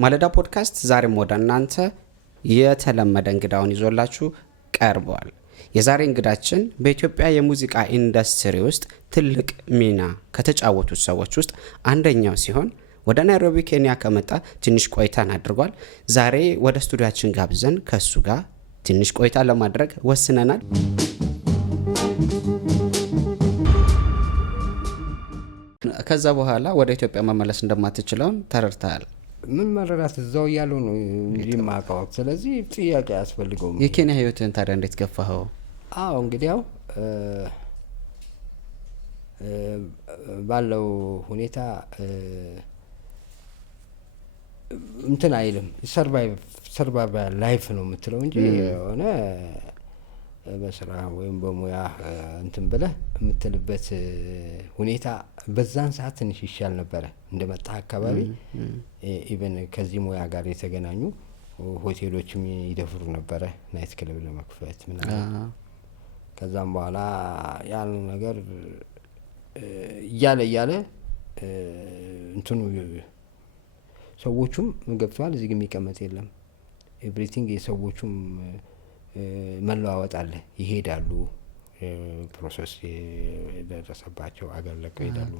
ማለዳ ፖድካስት ዛሬም ወደ እናንተ የተለመደ እንግዳውን ይዞላችሁ ቀርቧል። የዛሬ እንግዳችን በኢትዮጵያ የሙዚቃ ኢንዱስትሪ ውስጥ ትልቅ ሚና ከተጫወቱት ሰዎች ውስጥ አንደኛው ሲሆን ወደ ናይሮቢ ኬንያ ከመጣ ትንሽ ቆይታን አድርጓል። ዛሬ ወደ ስቱዲያችን ጋብዘን ከሱ ጋር ትንሽ ቆይታ ለማድረግ ወስነናል። ከዛ በኋላ ወደ ኢትዮጵያ መመለስ እንደማትችለው ተረድተሃል? ምን መረዳት እዛው ያለው ነው እንጂ ማቃወቅ። ስለዚህ ጥያቄ ያስፈልገው። የኬንያ ህይወትን ታዲያ እንዴት ገፋኸው? አዎ እንግዲህ ያው ባለው ሁኔታ እንትን አይልም። ሰርቫይቭ ላይፍ ነው የምትለው እንጂ የሆነ በስራ ወይም በሙያ እንትን ብለህ የምትልበት ሁኔታ በዛን ሰዓት ትንሽ ይሻል ነበረ። እንደመጣ አካባቢ ኢቨን ከዚህ ሙያ ጋር የተገናኙ ሆቴሎችም ይደፍሩ ነበረ ናይት ክለብ ለመክፈት ምናምን። ከዛም በኋላ ያን ነገር እያለ እንትኑ ሰዎቹም ገብተዋል። እዚህ ግን የሚቀመጥ የለም። ኤቭሪቲንግ የሰዎቹም መለዋወጥ አለ። ይሄዳሉ። ፕሮሰስ የደረሰባቸው አገር ለቀው ይሄዳሉ።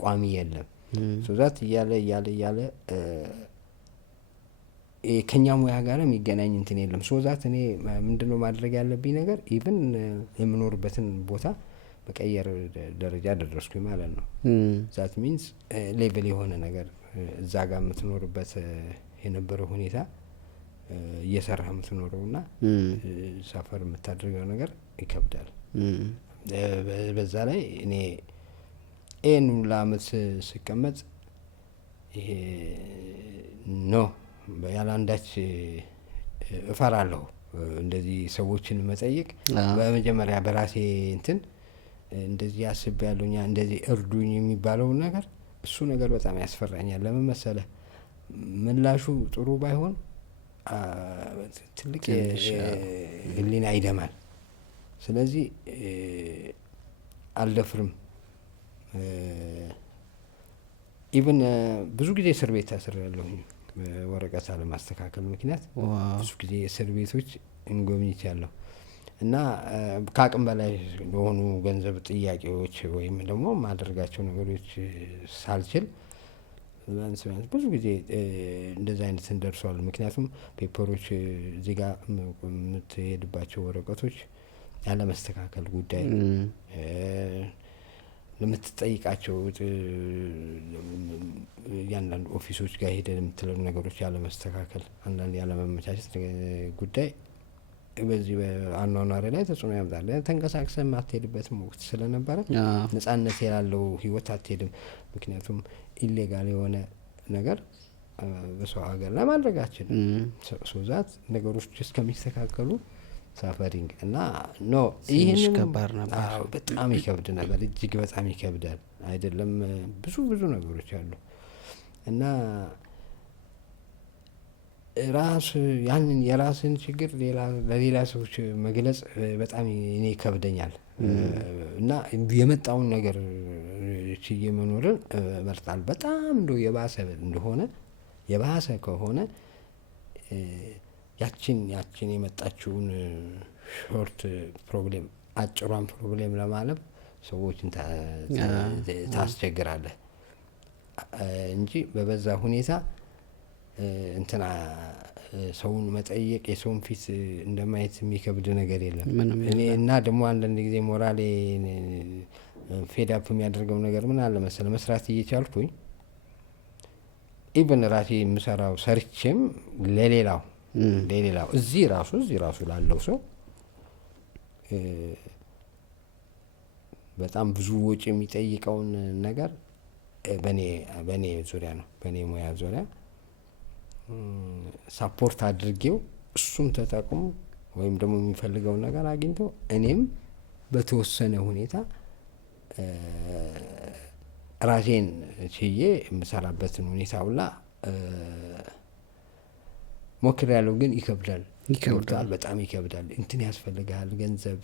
ቋሚ የለም። ሶዛት እያለ ከኛ ሙያ ጋር የሚገናኝ እንትን የለም። ሶዛት እኔ ምንድነው ማድረግ ያለብኝ ነገር ኢቭን የምኖርበትን ቦታ በቀየር ደረጃ ደረስኩኝ ማለት ነው። ዛት ሚንስ ሌቭል የሆነ ነገር እዛ ጋር የምትኖርበት የነበረው ሁኔታ እየሰራህ የምትኖረውና ሰፈር የምታደርገው ነገር ይከብዳል። በዛ ላይ እኔ ኤን ለአመት ስቀመጥ ይሄ ነው ያላንዳች እፈራለሁ እንደዚህ ሰዎችን መጠየቅ። በመጀመሪያ በራሴ እንትን እንደዚህ ያስባለሁኛ እንደዚህ እርዱኝ የሚባለው ነገር እሱ ነገር በጣም ያስፈራኛል። ለምን መሰለህ? ምላሹ ጥሩ ባይሆን ትልቅ ህሊና ይደማል። ስለዚህ አልደፍርም። ኢቭን ብዙ ጊዜ እስር ቤት ታስሬያለሁ ወረቀት አለማስተካከል ምክንያት። ብዙ ጊዜ እስር ቤቶች እንጎብኝቻለሁ እና ከአቅም በላይ ለሆኑ ገንዘብ ጥያቄዎች ወይም ደግሞ ማድረጋቸው ነገሮች ሳልችል ብዙ ጊዜ እንደዛ አይነት እንደርሷል። ምክንያቱም ፔፐሮች እዚህ ጋር የምትሄድባቸው ወረቀቶች ያለ መስተካከል ጉዳይ፣ ለምትጠይቃቸው ያንዳንድ ኦፊሶች ጋር ሄደን የምትለው ነገሮች ያለ መስተካከል፣ አንዳንድ ያለ መመቻቸት ጉዳይ በዚህ በአኗኗሪ ላይ ተጽዕኖ ያመጣል። ተንቀሳቅሰህ የማትሄድበትም ወቅት ስለነበረ ነጻነት ያለው ህይወት አትሄድም። ምክንያቱም ኢሌጋል የሆነ ነገር በሰው ሀገር ላይ ማድረጋችን ሶዛት ነገሮች እስከሚስተካከሉ ሳፈሪንግ እና ኖ ይሄን ከባድ ነበር። በጣም ይከብድ ነበር። እጅግ በጣም ይከብዳል። አይደለም ብዙ ነገሮች አሉ እና ራስ ያንን የራስን ችግር ለሌላ ሰዎች መግለጽ በጣም እኔ ይከብደኛል እና የመጣውን ነገር ችዬ መኖርን መርጣል። በጣም እንደው የባሰ ከሆነ ያችን የመጣችውን ሾርት ፕሮብሌም አጭሯን ፕሮብሌም ለማለፍ ሰዎችን ታስቸግራለህ እንጂ በበዛ ሁኔታ እንትና ሰውን መጠየቅ የሰውን ፊት እንደማየት የሚከብድ ነገር የለም። እኔ እና ደግሞ አንዳንድ ጊዜ ሞራሌ ፌድ አፕ የሚያደርገው ነገር ምን አለ መሰለህ? መስራት እየቻልኩኝ ኢቭን ራሴ የምሰራው ሰርቼም ለሌላው እዚህ ራሱ ላለው ሰው በጣም ብዙ ወጪ የሚጠይቀውን ነገር በኔ ዙሪያ ነው በኔ ሙያ ዙሪያ ሳፖርት አድርጌው እሱም ተጠቅሞ ወይም ደግሞ የሚፈልገውን ነገር አግኝቶ እኔም በተወሰነ ሁኔታ ራሴን ችዬ የምሰራበትን ሁኔታ ሁላ ሞክሬያለሁ። ግን ይከብዳል። በጣም ይከብዳል። እንትን ያስፈልጋል፣ ገንዘብ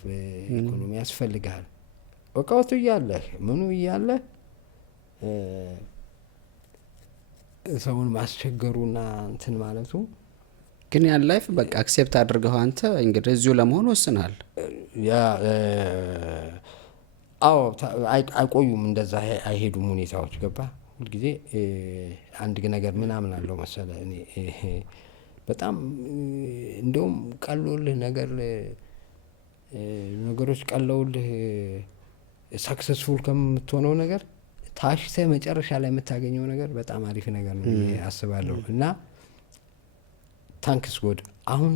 ኢኮኖሚ ያስፈልጋል። እውቀቱ እያለህ ምኑ እያለህ ሰውን ማስቸገሩና እንትን ማለቱ ግን ያን ላይፍ በቃ አክሴፕት አድርገው አንተ እንግዲህ እዚሁ ለመሆን ወስናል። ያ አዎ አይቆዩም፣ እንደዛ አይሄዱም ሁኔታዎች ገባ። ሁልጊዜ አንድ ነገር ምናምን አለው መሰለ እኔ በጣም እንደውም ቀሎልህ ነገሮች ቀለውልህ ሰክሰስፉል ከምትሆነው ነገር ታሽተህ መጨረሻ ላይ የምታገኘው ነገር በጣም አሪፍ ነገር ነው አስባለሁ። እና ታንክስ ጎድ አሁን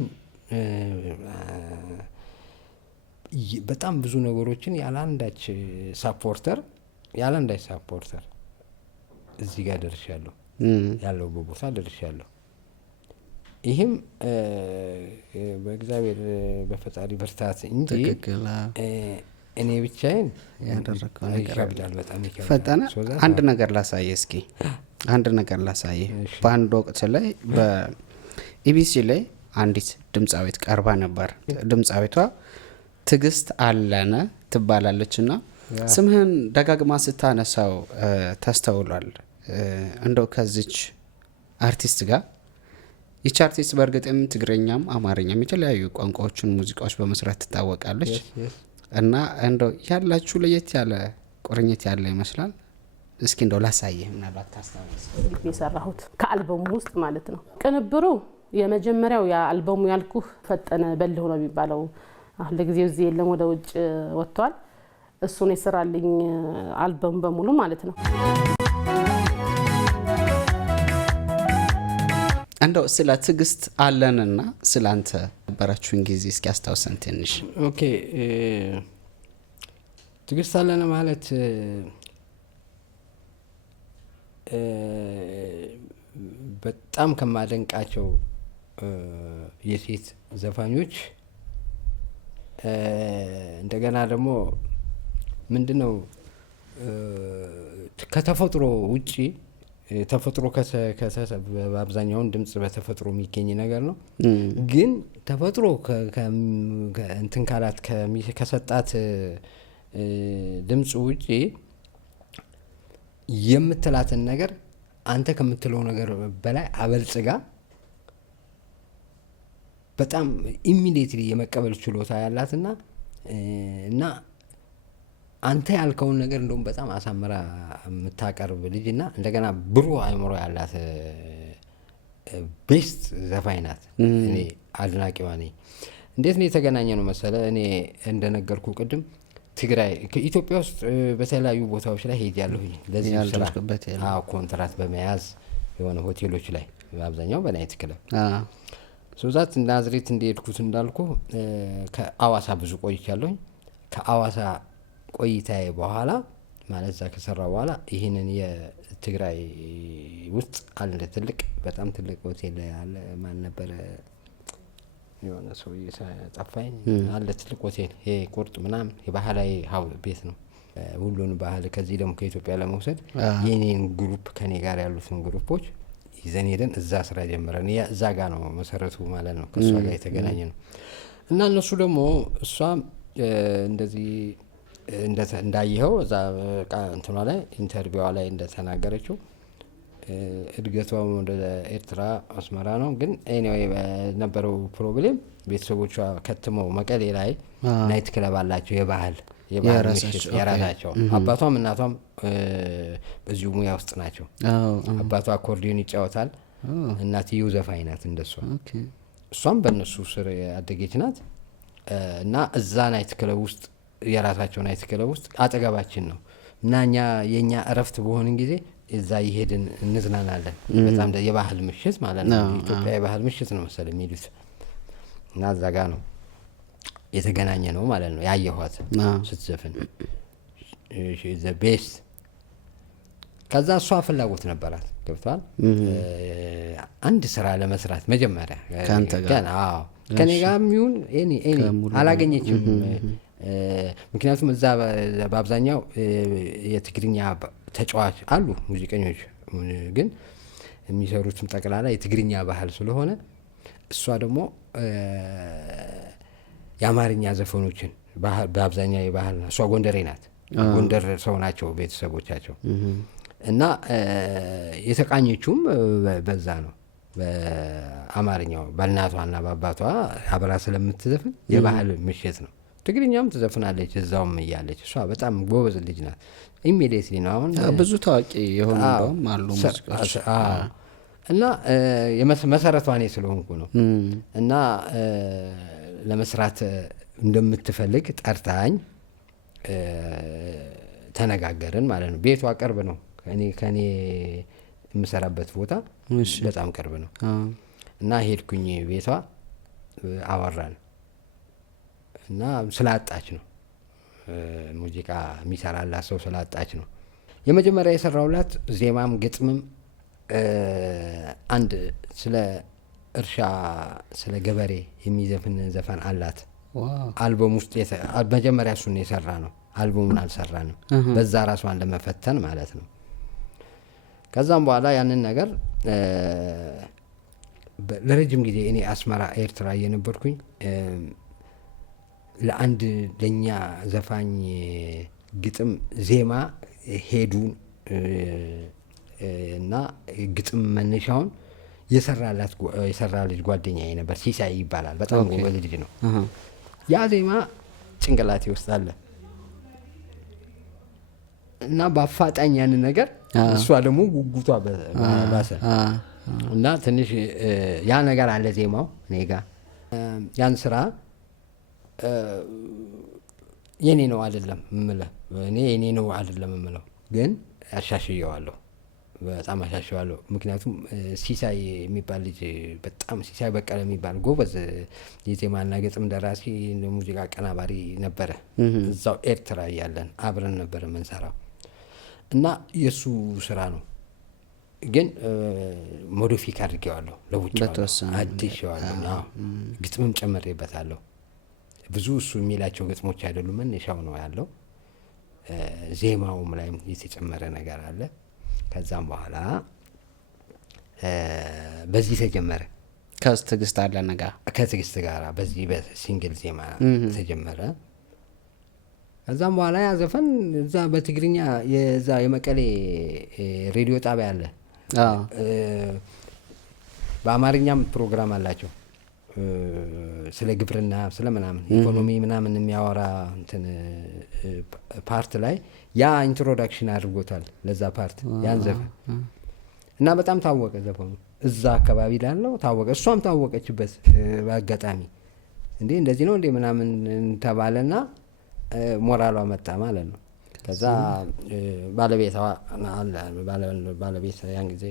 በጣም ብዙ ነገሮችን ያለአንዳች ሳፖርተር እዚህ ጋር ደርሻለሁ፣ ያለው ቦታ ደርሻለሁ። ይህም በእግዚአብሔር በፈጣሪ ብርታት እንጂ እኔ ብቻዬን ያደረከው ይከብዳል፣ በጣም ይከብዳል። ፈጠነ አንድ ነገር ላሳየ እስኪ አንድ ነገር ላሳየ። በአንድ ወቅት ላይ በኢቢሲ ላይ አንዲት ድምፃዊት ቀርባ ነበር። ድምፃዊቷ ትግስት አለነ ትባላለች እና ስምህን ደጋግማ ስታነሳው ተስተውሏል። እንደው ከዚች አርቲስት ጋር ይች አርቲስት በእርግጥም ትግረኛም አማርኛም የተለያዩ ቋንቋዎችን ሙዚቃዎች በመስራት ትታወቃለች እና እንደው ያላችሁ ለየት ያለ ቁርኝት ያለ ይመስላል። እስኪ እንደው ላሳየህ ምናልባት ታስታውስ። የሰራሁት ከአልበሙ ውስጥ ማለት ነው። ቅንብሩ የመጀመሪያው የአልበሙ ያልኩህ ፈጠነ በልሁ ነው የሚባለው። አሁን ለጊዜው እዚህ የለም፣ ወደ ውጭ ወጥቷል። እሱን የሰራልኝ አልበሙ በሙሉ ማለት ነው። እንደው ስለ ትግስት አለንና ስለ አንተ ነበራችሁን ጊዜ እስኪ አስታውሰን ትንሽ። ኦኬ ትግስት አለነ ማለት በጣም ከማደንቃቸው የሴት ዘፋኞች እንደገና ደግሞ ምንድነው ከተፈጥሮ ውጪ ተፈጥሮ በአብዛኛውን ድምጽ በተፈጥሮ የሚገኝ ነገር ነው። ግን ተፈጥሮ እንትን ካላት ከሰጣት ድምጽ ውጪ የምትላትን ነገር አንተ ከምትለው ነገር በላይ አበልጽጋ በጣም ኢሚዲየትሊ የመቀበል ችሎታ ያላትና እና አንተ ያልከውን ነገር እንደውም በጣም አሳምራ የምታቀርብ ልጅና እንደገና ብሩህ አእምሮ ያላት ቤስት ዘፋኝ ናት። እኔ አድናቂዋ ነኝ። እንዴት ነው የተገናኘ ነው መሰለ? እኔ እንደነገርኩ ቅድም ትግራይ ከኢትዮጵያ ውስጥ በተለያዩ ቦታዎች ላይ ሄጃለሁኝ ለዚህ ስራ ኮንትራት በመያዝ የሆነ ሆቴሎች ላይ በአብዛኛው በናይት ክለብ ሶዛት ናዝሬት እንደሄድኩት እንዳልኩ ከአዋሳ ብዙ ቆይቻለሁኝ። ከአዋሳ ቆይታዬ በኋላ ማለት እዛ ከሰራ በኋላ ይህንን የትግራይ ውስጥ አለ ትልቅ በጣም ትልቅ ሆቴል አለ። ማን ነበረ የሆነ ሰው ጠፋኝ አለ ትልቅ ሆቴል ይሄ ቁርጥ ምናምን የባህላዊ ቤት ነው። ሁሉን ባህል ከዚህ ደግሞ ከኢትዮጵያ ለመውሰድ የኔን ግሩፕ ከኔ ጋር ያሉትን ግሩፖች ይዘን ሄደን እዛ ስራ ጀመረን። እዛ ጋር ነው መሰረቱ ማለት ነው። ከሷ ጋር የተገናኘ ነው እና እነሱ ደግሞ እሷ እንደዚህ እንዳየኸው እዛ እንትኗ ላይ ኢንተርቪዋ ላይ እንደተናገረችው እድገቷ ወደ ኤርትራ አስመራ ነው። ግን ኤኒዌይ በነበረው ፕሮብሌም ቤተሰቦቿ ከትመው መቀሌ ላይ ናይት ክለብ አላቸው የባህል ምሽት የራሳቸው። አባቷም እናቷም በዚሁ ሙያ ውስጥ ናቸው። አባቷ አኮርዲዮን ይጫወታል፣ እናትየው ዘፋኝ ናት እንደሷ። እሷም በእነሱ ስር ያደገች ናት እና እዛ ናይት ክለብ ውስጥ የራሳቸው ናይት ክለብ ውስጥ አጠገባችን ነው እና የኛ እረፍት በሆንን ጊዜ እዛ ይሄድን እንዝናናለን። በጣም የባህል ምሽት ማለት ነው። ኢትዮጵያ የባህል ምሽት ነው መሰለኝ የሚሉት እና እዛ ጋር ነው የተገናኘ ነው ማለት ነው። ያየኋት ስትዘፍን ዘ ቤስት። ከዛ እሷ ፍላጎት ነበራት ገብቷል አንድ ስራ ለመስራት መጀመሪያ ከኔ ጋር የሚሆን አላገኘችም። ምክንያቱም እዛ በአብዛኛው የትግርኛ ተጫዋች አሉ ሙዚቀኞች፣ ግን የሚሰሩትም ጠቅላላ የትግርኛ ባህል ስለሆነ እሷ ደግሞ የአማርኛ ዘፈኖችን በአብዛኛው የባህል እሷ ጎንደሬ ናት። ጎንደር ሰው ናቸው ቤተሰቦቻቸው እና የተቃኘችውም በዛ ነው በአማርኛው በእናቷና በአባቷ አብራ ስለምትዘፍን የባህል ምሽት ነው። ትግርኛም ትዘፍናለች እዛውም እያለች እሷ በጣም ጎበዝ ልጅ ናት። ኢሚዲየትሊ ነው አሁን ብዙ ታዋቂ የሆኑ እንደውም አሉ ሙዚቃዎች እና መሰረቷ እኔ ስለሆንኩ ነው። እና ለመስራት እንደምትፈልግ ጠርታኝ ተነጋገርን ማለት ነው። ቤቷ ቅርብ ነው ከኔ የምሰራበት ቦታ በጣም ቅርብ ነው። እና ሄድኩኝ ቤቷ አወራን እና ስላጣች ነው ሙዚቃ የሚሰራላት ሰው ስላጣች ነው። የመጀመሪያ የሰራውላት ዜማም ግጥምም አንድ ስለ እርሻ ስለ ገበሬ የሚዘፍን ዘፈን አላት። አልበም ውስጥ መጀመሪያ እሱን የሰራ ነው። አልበሙን አልሰራንም። በዛ ራሷን ለመፈተን ማለት ነው። ከዛም በኋላ ያንን ነገር ለረጅም ጊዜ እኔ አስመራ ኤርትራ እየነበርኩኝ ለአንድ ለኛ ዘፋኝ ግጥም ዜማ ሄዱ እና ግጥም መነሻውን የሰራ ልጅ ጓደኛዬ ነበር። ሲሳይ ይባላል። በጣም ጎበዝ ልጅ ነው። ያ ዜማ ጭንቅላቴ ውስጥ አለ እና በአፋጣኝ ያንን ነገር እሷ ደግሞ ጉጉቷ ባሰ እና ትንሽ ያ ነገር አለ ዜማው እኔ ጋ ያን ስራ የኔ ነው አይደለም እምለው እኔ የኔ ነው አይደለም እምለው ግን አሻሽየዋለሁ። በጣም አሻሽዋለሁ። ምክንያቱም ሲሳይ የሚባል ልጅ በጣም ሲሳይ በቀለ የሚባል ጎበዝ የዜማና ግጥም ደራሲ ሙዚቃ አቀናባሪ ነበረ። እዛው ኤርትራ እያለን አብረን ነበር የምንሰራው እና የሱ ስራ ነው ግን ሞዲፊክ አድርጌዋለሁ። ለውጭ አዲሽዋለሁ። ግጥምም ጨምሬበታለሁ። ብዙ እሱ የሚላቸው ግጥሞች አይደሉም፣ መነሻው ነው ያለው። ዜማውም ላይም የተጨመረ ነገር አለ። ከዛም በኋላ በዚህ ተጀመረ። ከትግስት አለ ነጋ ከትግስት ጋር በዚህ በሲንግል ዜማ ተጀመረ። ከዛም በኋላ ያ ዘፈን እዛ በትግርኛ የዛ የመቀሌ ሬዲዮ ጣቢያ አለ። በአማርኛም ፕሮግራም አላቸው ስለ ግብርና ስለ ምናምን ኢኮኖሚ ምናምን የሚያወራ እንትን ፓርት ላይ ያ ኢንትሮዳክሽን አድርጎታል ለዛ ፓርት ያን ዘፈን እና በጣም ታወቀ ዘፈኑ እዛ አካባቢ ላለው ታወቀ። እሷም ታወቀችበት በአጋጣሚ እንዴ እንደዚህ ነው እንዴ ምናምን ተባለና ሞራሏ መጣ ማለት ነው። ከዛ ባለቤቷ ባለቤት ያን ጊዜ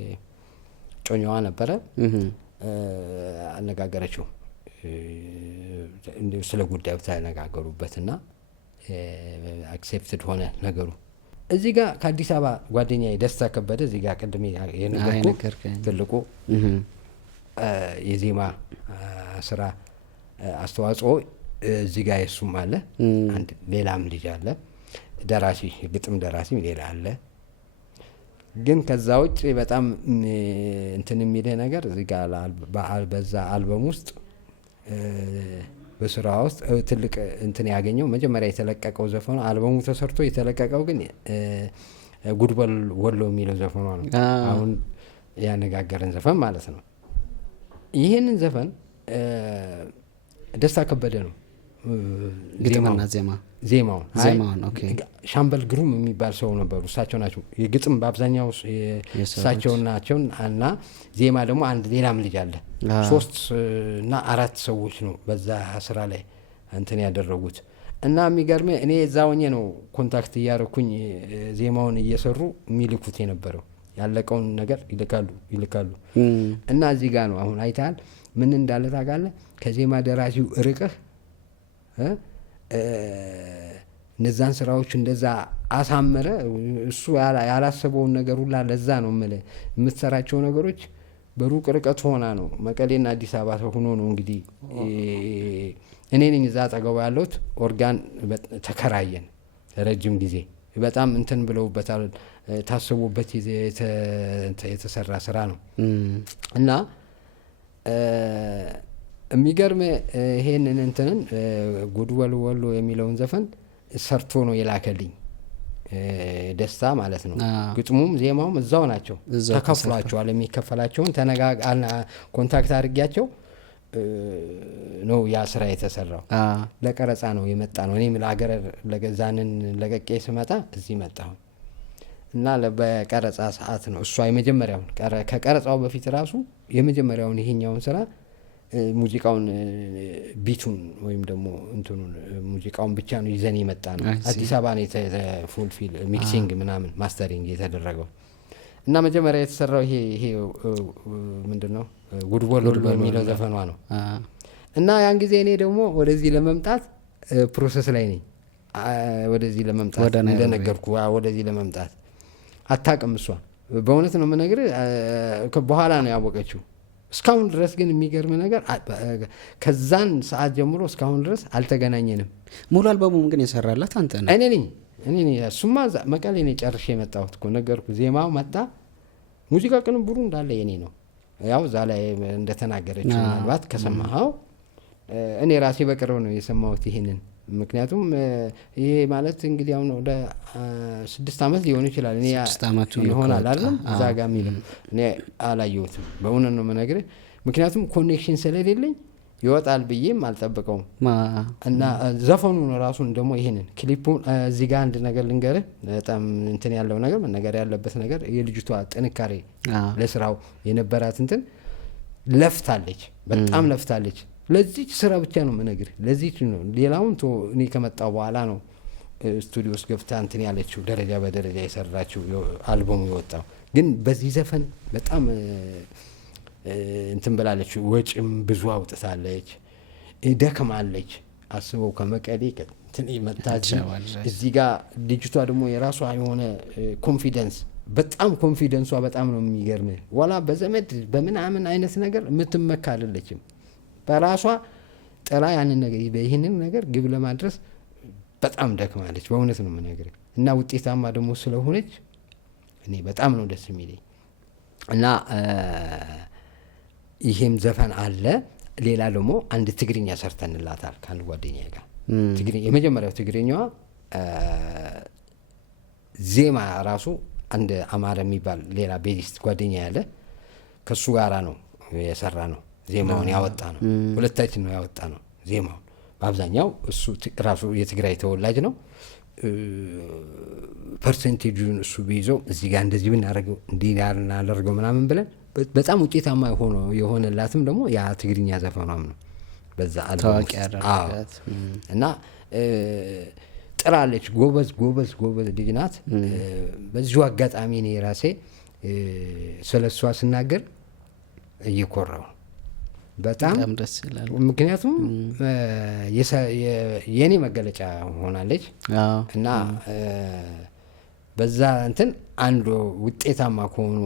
ጮኛዋ ነበረ አነጋገረችው። ስለ ጉዳዩ ተነጋገሩበትና አክሴፕትድ ሆነ ነገሩ። እዚህ ጋር ከአዲስ አበባ ጓደኛዬ ደስታ ከበደ እዚህ ጋር ቅድም የነገርኩ ትልቁ የዜማ ስራ አስተዋጽኦ እዚህ ጋር የሱም አለ። አንድ ሌላም ልጅ አለ ደራሲ ግጥም ደራሲ ሌላ አለ። ግን ከዛ ውጭ በጣም እንትን የሚል ነገር እዚህ ጋር በዛ አልበም ውስጥ በስራ ውስጥ ትልቅ እንትን ያገኘው መጀመሪያ የተለቀቀው ዘፈኑ አልበሙ ተሰርቶ የተለቀቀው ግን ጉድበል ወሎ የሚለው ዘፈኑ ነው። አሁን ያነጋገረን ዘፈን ማለት ነው። ይሄንን ዘፈን ደስታ ከበደ ነው ግጥምና ዜማው ኦኬ። ሻምበል ግሩም የሚባል ሰው ነበሩ። እሳቸው ናቸው የግጥም በአብዛኛው እሳቸው ናቸው እና ዜማ ደግሞ አንድ ሌላም ልጅ አለ። 3 እና 4 ሰዎች ነው በዛ ስራ ላይ እንትን ያደረጉት እና የሚገርም እኔ እዛ ሆኜ ነው ኮንታክት እያደረኩኝ ዜማውን እየሰሩ የሚልኩት የነበረው። ያለቀውን ነገር ይልካሉ እና እዚህ ጋር ነው አሁን አይታል ምን እንዳለ ታውቃለህ። ከዜማ ደራሲው ርቀህ እነዛን ስራዎች እንደዛ አሳመረ። እሱ ያላሰበውን ነገር ሁላ ለዛ ነው የምትሰራቸው ነገሮች በሩቅ ርቀት ሆና ነው መቀሌና አዲስ አበባ ሆኖ ነው እንግዲህ እኔ ነኝ እዛ አጠገቡ ያለሁት። ኦርጋን ተከራየን ረጅም ጊዜ በጣም እንትን ብለውበታል። ታስቦበት የተሰራ ስራ ነው እና የሚገርም ይሄንን እንትንን ጉድበል ወሎ የሚለውን ዘፈን ሰርቶ ነው የላከልኝ ደስታ ማለት ነው። ግጥሙም ዜማውም እዛው ናቸው። ተከፍሏቸዋል። የሚከፈላቸውን ኮንታክት አድርጊያቸው ነው ያ ስራ የተሰራው። ለቀረጻ ነው የመጣ ነው። እኔም ለሀገር ለገዛንን ለቀቄ ስመጣ እዚህ መጣሁ እና በቀረጻ ሰዓት ነው እሷ የመጀመሪያውን ከቀረጻው በፊት ራሱ የመጀመሪያውን ይሄኛውን ስራ ሙዚቃውን ቢቱን ወይም ደግሞ እንትኑን ሙዚቃውን ብቻ ነው ይዘን የመጣ ነው። አዲስ አበባ ነው ፉል ፊል ሚክሲንግ ምናምን ማስተሪንግ የተደረገው እና መጀመሪያ የተሰራው ይሄ ምንድነው ጉድቦል የሚለው ዘፈኗ ነው። እና ያን ጊዜ እኔ ደግሞ ወደዚህ ለመምጣት ፕሮሰስ ላይ ነኝ። ወደዚህ ለመምጣት እንደነገርኩ ወደዚህ ለመምጣት አታውቅም እሷ። በእውነት ነው የምነግርህ፣ በኋላ ነው ያወቀችው። እስካሁን ድረስ ግን የሚገርም ነገር ከዛን ሰዓት ጀምሮ እስካሁን ድረስ አልተገናኘንም። ሙሉ አልበሙም ግን የሰራላት አንተ ነህ? እኔ ነኝ። እሱማ መቀሌ ነው ጨርሼ የመጣሁት እኮ ነገርኩ። ዜማው መጣ፣ ሙዚቃ ቅንብሩ እንዳለ የኔ ነው። ያው እዛ ላይ እንደተናገረችው ምናልባት ከሰማኸው እኔ ራሴ በቅርብ ነው የሰማሁት ይሄንን። ምክንያቱም ይሄ ማለት እንግዲህ አሁን ወደ 6 ዓመት ሊሆን ይችላል። እኔ ይሆናል አይደል እዛ ጋር የሚለው እኔ አላየሁትም። በእውነት ነው የምነግርህ። ምክንያቱም ኮኔክሽን ስለሌለኝ ይወጣል ብዬም አልጠብቀውም። እና ዘፈኑን ራሱን ደግሞ ይሄንን ክሊፑን እዚህ ጋር አንድ ነገር ልንገርህ፣ በጣም እንትን ያለው ነገር መነገር ያለበት ነገር የልጅቷ ጥንካሬ ለስራው የነበራት እንትን ለፍታለች፣ በጣም ለፍታለች። ለዚህ ስራ ብቻ ነው የምነግርህ፣ ለዚህ ነው። ሌላውን እኔ ከመጣው በኋላ ነው ስቱዲዮ ውስጥ ገብታ እንትን ያለችው ደረጃ በደረጃ የሰራችው አልበሙ የወጣው። ግን በዚህ ዘፈን በጣም እንትን ብላለች። ወጭም ብዙ አውጥታለች፣ ደክማለች። አስበው ከመቀሌ እንትን መጣች። እዚህ ጋር ልጅቷ ደግሞ የራሷ የሆነ ኮንፊደንስ፣ በጣም ኮንፊደንሷ በጣም ነው የሚገርም። ወላ በዘመድ በምናምን አይነት ነገር የምትመካ አይደለችም። በራሷ ጥላ ያንን ነገር ይህንን ነገር ግብ ለማድረስ በጣም ደክማለች። በእውነት ነው የምነግርህ። እና ውጤታማ ደግሞ ስለሆነች እኔ በጣም ነው ደስ የሚለኝ። እና ይሄም ዘፈን አለ። ሌላ ደግሞ አንድ ትግርኛ ሰርተንላታል ከአንድ ጓደኛዬ ጋር። የመጀመሪያው ትግርኛዋ ዜማ ራሱ አንድ አማረ የሚባል ሌላ ቤዚስት ጓደኛ ያለ ከሱ ጋራ ነው የሰራ ነው። ዜማውን ያወጣ ነው፣ ሁለታችን ነው ያወጣ ነው ዜማውን። በአብዛኛው እሱ ራሱ የትግራይ ተወላጅ ነው። ፐርሰንቴጁን እሱ ቢይዘው እዚህ ጋር እንደዚህ ብናደርገው እንዲህ እናደርገው ምናምን ብለን በጣም ውጤታማ የሆነላትም ደግሞ ያ ትግርኛ ዘፈኗም ነው። በዛ ታዋቂ ያደረጋት እና ጥራለች። ጎበዝ ልጅ ናት። በዚሁ አጋጣሚ እኔ ራሴ ስለሷ ስናገር እየኮራው በጣም ደስ ይላል። ምክንያቱም የኔ መገለጫ ሆናለች እና በዛ እንትን አንዱ ውጤታማ ከሆኑ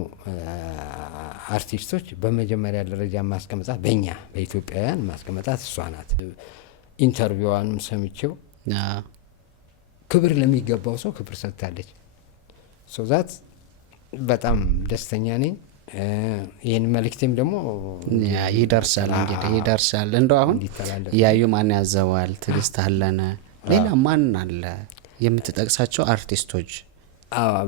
አርቲስቶች በመጀመሪያ ደረጃ ማስቀመጣት በእኛ በኢትዮጵያውያን ማስቀመጣት እሷ ናት። ኢንተርቪዋንም ሰምቼው ክብር ለሚገባው ሰው ክብር ሰጥታለች። ሶዛት በጣም ደስተኛ ነኝ። ይህን መልእክቴም ደግሞ ይደርሳል። እንግዲህ ይደርሳል። እንደው አሁን ያዩ ማን ያዘዋል፣ ትግስት አለነ፣ ሌላ ማን አለ የምትጠቅሳቸው አርቲስቶች?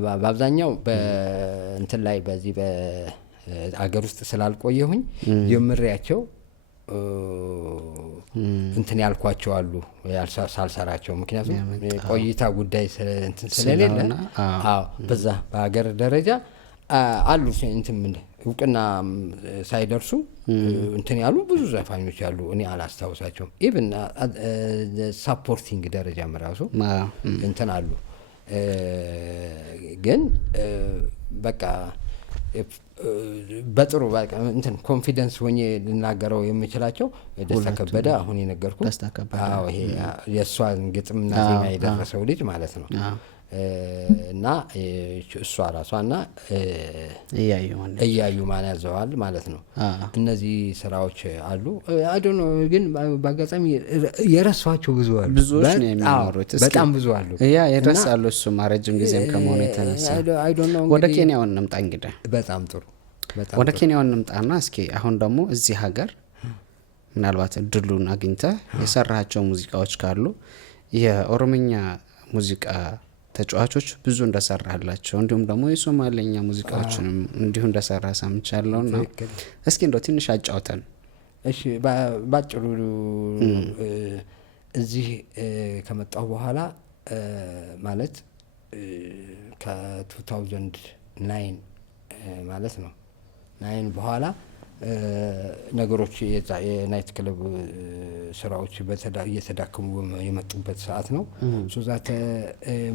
በአብዛኛው በእንትን ላይ በዚህ በአገር ውስጥ ስላልቆየሁኝ ጀምሬያቸው እንትን ያልኳቸው አሉ ሳልሰራቸው። ምክንያቱም ቆይታ ጉዳይ እንትን ስለሌለ በዛ በአገር ደረጃ አሉ እንትን ምን እውቅና ሳይደርሱ እንትን ያሉ ብዙ ዘፋኞች አሉ። እኔ አላስታውሳቸውም። ኢቭን ሳፖርቲንግ ደረጃም ራሱ እንትን አሉ። ግን በቃ በጥሩ እንትን ኮንፊደንስ ሆኜ ልናገረው የምችላቸው ደስታ ከበደ አሁን የነገርኩ ይሄ የእሷን ግጥምና ዜማ የደረሰው ልጅ ማለት ነው። እና እሷ ራሷና እያዩ ማን ያዘዋል ማለት ነው። እነዚህ ስራዎች አሉ። አይዶን ግን በአጋጣሚ የረሷቸው ብዙ አሉ። ብዙዎች ነው የሚኖሩት። በጣም ብዙ አሉ። ያ ይረሳሉ። እሱ ማረጅም ጊዜም ከመሆኑ የተነሳ ወደ ኬንያው እንምጣ። እንግዲህ በጣም ጥሩ። ወደ ኬንያው እንምጣና እስኪ አሁን ደግሞ እዚህ ሀገር ምናልባት እድሉን አግኝተህ የሰራሃቸው ሙዚቃዎች ካሉ የኦሮምኛ ሙዚቃ ተጫዋቾች ብዙ እንደሰራላቸው እንዲሁም ደግሞ የሶማሌኛ ሙዚቃዎችንም እንዲሁ እንደሰራ ሰምቻለሁና እስኪ እንደው ትንሽ አጫውተን። እሺ ባጭሩ እዚህ ከመጣሁ በኋላ ማለት ከ2009 ማለት ነው 9 በኋላ ነገሮች የናይት ክለብ ስራዎች እየተዳከሙ የመጡበት ሰዓት ነው። ሶዛት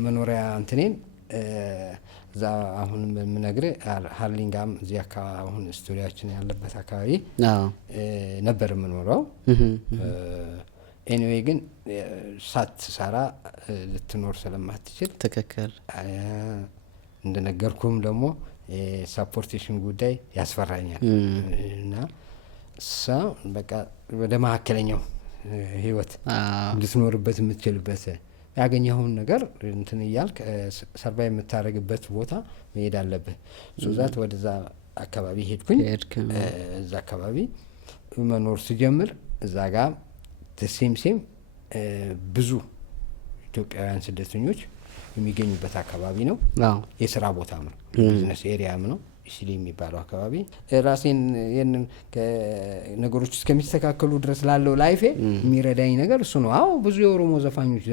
መኖሪያ እንትኔን እዛ አሁን የምነግርህ ሃርሊንጋም እዚህ አሁን ስቱዲያችን ያለበት አካባቢ ነበር የምኖረው። ኤኒዌይ ግን ሳትሰራ ልትኖር ስለማትችል ትክክል እንደነገርኩም ደግሞ የሳፖርቴሽን ጉዳይ ያስፈራኛል እና ሰው በቃ ወደ መካከለኛው ህይወት ልትኖርበት የምትችልበት ያገኘኸውን ነገር እንትን እያልክ ሰርቫይቭ የምታደርግበት ቦታ መሄድ አለብህ። ሶዛት ወደዛ አካባቢ ሄድኩኝ። እዛ አካባቢ መኖር ስጀምር እዛ ጋር ሴም ብዙ ኢትዮጵያውያን ስደተኞች የሚገኙበት አካባቢ ነው። የስራ ቦታም ነው፣ ቢዝነስ ኤሪያም ነው። ሲሊ የሚባለው አካባቢ ራሴን ይህንን ነገሮች እስከሚስተካከሉ ድረስ ላለው ላይፌ የሚረዳኝ ነገር እሱ ነው። አዎ ብዙ የኦሮሞ ዘፋኞች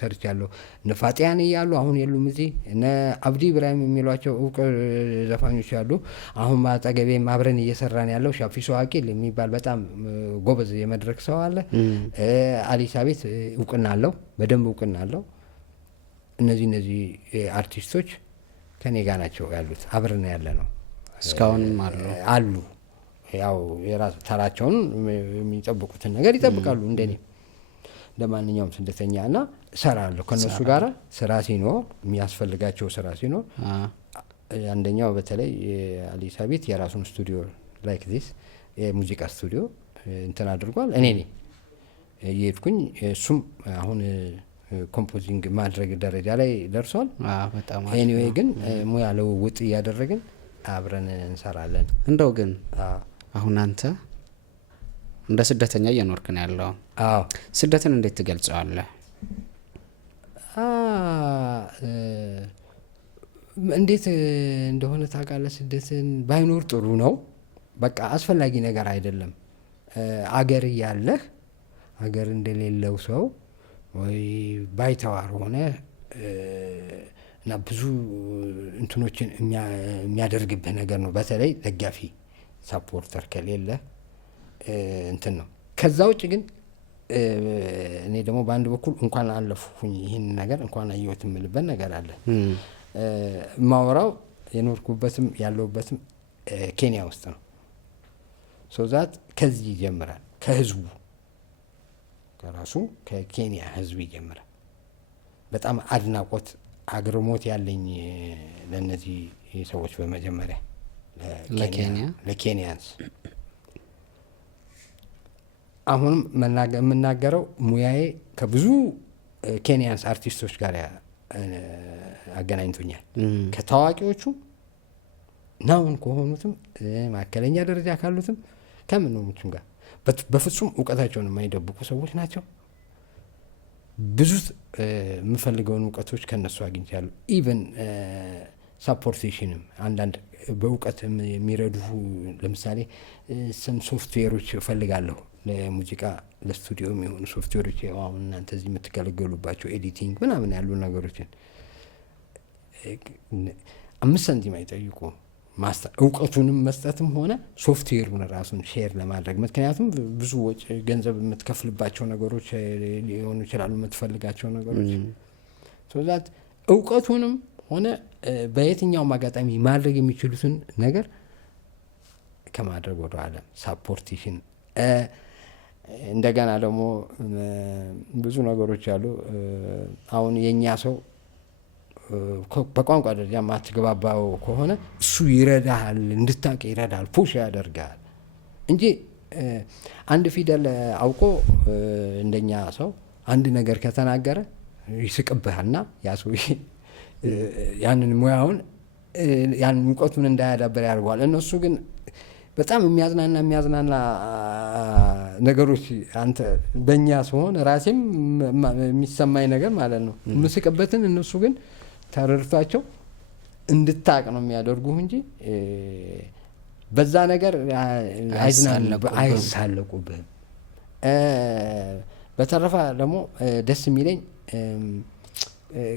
ሰርቻለሁ። እነ ፋጢያን እያሉ አሁን የሉም እዚህ። እነ አብዲ ኢብራሂም የሚሏቸው እውቅ ዘፋኞች ያሉ አሁን ማጠገቤም አብረን እየሰራን ያለው ሻፊሶ አቂል የሚባል በጣም ጎበዝ የመድረክ ሰው አለ። አሊሳ ቤት እውቅና አለው፣ በደንብ እውቅና አለው። እነዚህ አርቲስቶች ከኔ ጋር ናቸው ያሉት፣ አብረን ያለ ነው። እስካሁንም አሉ። ያው የራስ ተራቸውን የሚጠብቁትን ነገር ይጠብቃሉ እንደኔ ለማንኛውም ስደተኛና እሰራለሁ ከነሱ ጋር። ስራ ሲኖር የሚያስፈልጋቸው ስራ ሲኖር አንደኛው በተለይ አሊሳ ቤት የራሱን ስቱዲዮ ላይክ ዚስ የሙዚቃ ስቱዲዮ እንትን አድርጓል። እኔ ነኝ እየሄድኩኝ እሱም አሁን ኮምፖዚንግ ማድረግ ደረጃ ላይ ደርሷል። ኤኒዌይ ግን ሙያ ለውውጥ እያደረግን አብረን እንሰራለን። እንደው ግን አሁን አንተ እንደ ስደተኛ እየኖርክ ነው ያለው። ስደትን እንዴት ትገልጸዋለህ? እንዴት እንደሆነ ታውቃለህ? ስደትን ባይኖር ጥሩ ነው። በቃ አስፈላጊ ነገር አይደለም። አገር እያለህ አገር እንደሌለው ሰው ወይ ባይተዋር ሆነ እና ብዙ እንትኖችን የሚያደርግብህ ነገር ነው። በተለይ ደጋፊ ሳፖርተር ከሌለ እንትን ነው። ከዛ ውጭ ግን እኔ ደግሞ በአንድ በኩል እንኳን አለፉኝ ይህን ነገር እንኳን አየሁት የምልበት ነገር አለ። ማወራው የኖርኩበትም ያለሁበትም ኬንያ ውስጥ ነው። ሶዛት ከዚህ ይጀምራል። ከህዝቡ ከራሱ ከኬንያ ህዝብ ይጀምራል። በጣም አድናቆት አግርሞት ያለኝ ለነዚህ ሰዎች በመጀመሪያ ለኬንያንስ አሁንም የምናገረው ሙያዬ ከብዙ ኬንያንስ አርቲስቶች ጋር አገናኝቶኛል። ከታዋቂዎቹ ናውን ከሆኑትም ማከለኛ ደረጃ ካሉትም ከምንሆኑም ጋር በፍጹም እውቀታቸውን የማይደብቁ ሰዎች ናቸው። ብዙ የምፈልገውን እውቀቶች ከነሱ አግኝቻለሁ። ኢቨን ሳፖርቴሽንም አንዳንድ በእውቀት የሚረዱ ለምሳሌ ስም ሶፍትዌሮች እፈልጋለሁ ለሙዚቃ ለስቱዲዮ የሚሆኑ ሶፍትዌሮች አሁን እናንተ እዚህ የምትገለገሉባቸው ኤዲቲንግ ምናምን ያሉ ነገሮችን 5 ሳንቲም አይጠይቁ እውቀቱንም መስጠትም ሆነ ሶፍትዌሩን ራሱን ሼር ለማድረግ ምክንያቱም ብዙ ወጪ ገንዘብ የምትከፍልባቸው ነገሮች ሊሆኑ ይችላሉ የምትፈልጋቸው ነገሮች ሶዛት እውቀቱንም ሆነ በየትኛውም አጋጣሚ ማድረግ የሚችሉትን ነገር ከማድረግ ወደ ኋላ ሳፖርቴሽን እንደገና ደግሞ ብዙ ነገሮች አሉ። አሁን የኛ ሰው በቋንቋ ደረጃ ማትገባባው ከሆነ እሱ ይረዳሃል፣ እንድታውቅ ይረዳሃል፣ ፑሽ ያደርጋል እንጂ አንድ ፊደል አውቆ እንደኛ ሰው አንድ ነገር ከተናገረ ይስቅብሃልና ያ ሰው ያንን ሙያውን ያንን እውቀቱን እንዳያዳበር ያደርገዋል። እነሱ ግን በጣም የሚያዝናና ነገሮች አንተ በእኛ ሲሆን ራሴም የሚሰማኝ ነገር ማለት ነው ምስቅበትን እነሱ ግን ተረድቷቸው እንድታቅ ነው የሚያደርጉህ እንጂ በዛ ነገር አይሳለቁብህም። በተረፈ ደግሞ ደስ የሚለኝ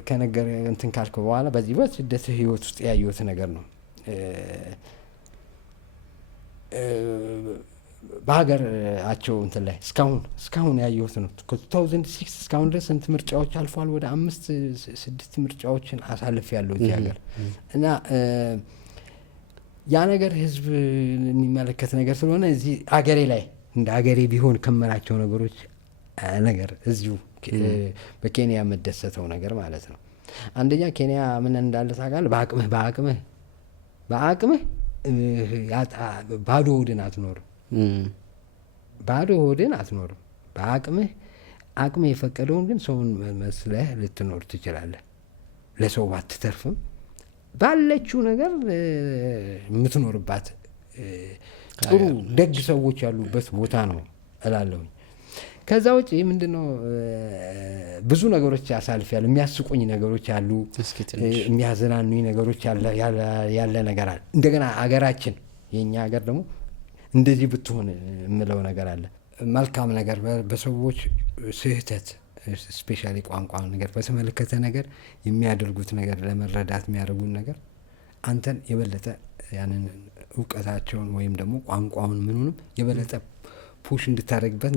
ከነገር እንትን ካልኩ በኋላ በዚህ በስደት ህይወት ውስጥ ያየሁት ነገር ነው። በሀገራቸው እንትን ላይ እስካሁን ያየሁት ነው። ከ2006 እስካሁን ድረስ ስንት ምርጫዎች አልፏል? ወደ 5-6 ምርጫዎችን አሳልፍ ያለው እዚህ ሀገር እና ያ ነገር ህዝብ የሚመለከት ነገር ስለሆነ እዚህ አገሬ ላይ እንደ አገሬ ቢሆን ከመላቸው ነገሮች ነገር እዚሁ በኬንያ የምደሰተው ነገር ማለት ነው። አንደኛ ኬንያ ምን እንዳለ ታውቃለህ? በአቅምህ ባዶ ሆድን አትኖርም። በአቅምህ የፈቀደውን ግን ሰውን መስለህ ልትኖር ትችላለህ። ለሰው ባትተርፍም ባለችው ነገር የምትኖርባት ጥሩ ደግ ሰዎች ያሉበት ቦታ ነው እላለሁኝ። ከዛ ውጪ ምንድነው ብዙ ነገሮች ያሳልፋሉ። የሚያስቁኝ ነገሮች አሉ፣ የሚያዝናኑኝ ነገሮች ያለ ነገር አለ። እንደገና አገራችን የኛ ሀገር ደግሞ እንደዚህ ብትሆን የምለው ነገር አለ። መልካም ነገር በሰዎች ስህተት ስፔሻሊ ቋንቋ ነገር በተመለከተ ነገር የሚያደርጉት ነገር ለመረዳት የሚያደርጉት ነገር አንተን የበለጠ ያንን እውቀታቸውን ወይም ደግሞ ቋንቋውን ምኑንም የበለጠ ፑሽ እንድታደርግበት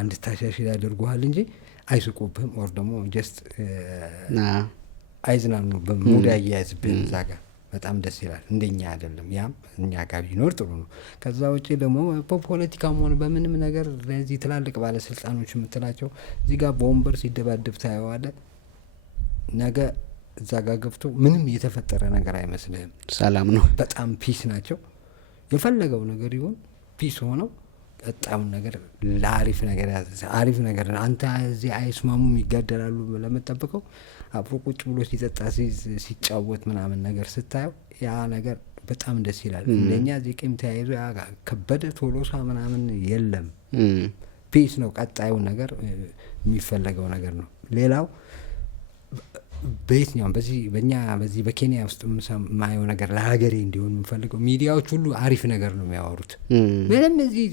እንድታሻሽል ያደርጉሃል እንጂ አይስቁብህም። ኦር ደግሞ ጀስት አይዝናኑብህም። ሙድ አያያዝብህም። እዛ ጋር በጣም ደስ ይላል። እንደኛ አይደለም። ያም እኛ ጋር ቢኖር ጥሩ ነው። ከዛ ውጪ ደግሞ በፖለቲካም ሆነ በምንም ነገር ለዚህ ትላልቅ ባለስልጣኖች የምትላቸው እዚህ ጋር በወንበር ሲደባደብ ታየዋለህ። ነገ እዛ ጋር ገብቶ ምንም የተፈጠረ ነገር አይመስልህም። ሰላም ነው። በጣም ፒስ ናቸው። የፈለገው ነገር ይሁን ፒስ ሆነው ቀጣዩን ነገር ለአሪፍ ነገር አሪፍ ነገር አንተ እዚህ አይስማሙም ይጋደላሉ ለመጠበቀው አብሮ ቁጭ ብሎ ሲጠጣ ሲጫወት ምናምን ነገር ስታየው ያ ነገር በጣም ደስ ይላል። እንደኛ እዚህ ቂም ተያይዞ ያ ከበደ ቶሎሳ ምናምን የለም። ፒስ ነው። ቀጣዩ ነገር የሚፈለገው ነገር ነው። ሌላው በየትኛውም በዚህ በኬንያ ውስጥ የማየው ነገር ለሀገሬ እንዲሆን የምፈልገው ሚዲያዎች ሁሉ አሪፍ ነገር ነው የሚያወሩት። ምንም እዚህ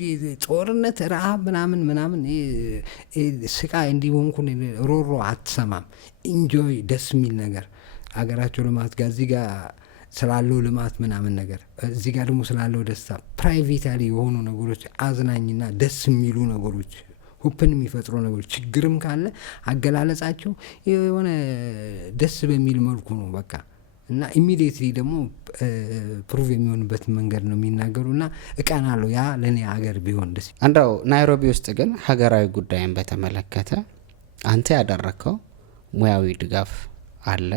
ጦርነት፣ ረሃብ ምናምን ስቃይ እንዲሆንኩን ሮሮ አትሰማም። ኢንጆይ ደስ የሚል ነገር አገራቸው ልማት ጋር እዚህ ጋር ስላለው ልማት ምናምን ነገር እዚህ ጋር ደግሞ ስላለው ደስታ ፕራይቬታሊ የሆኑ ነገሮች አዝናኝና ደስ የሚሉ ነገሮች ሁፕን የሚፈጥሩ ነገሮች ችግርም ካለ አገላለጻቸው የሆነ ደስ በሚል መልኩ ነው በቃ እና ኢሚዲየትሊ ደግሞ ፕሩቭ የሚሆንበት መንገድ ነው የሚናገሩና እቀናለሁ። ያ ለኔ ሀገር ቢሆን ደስ። አንዳው ናይሮቢ ውስጥ ግን ሀገራዊ ጉዳይን በተመለከተ አንተ ያደረከው ሙያዊ ድጋፍ አለ?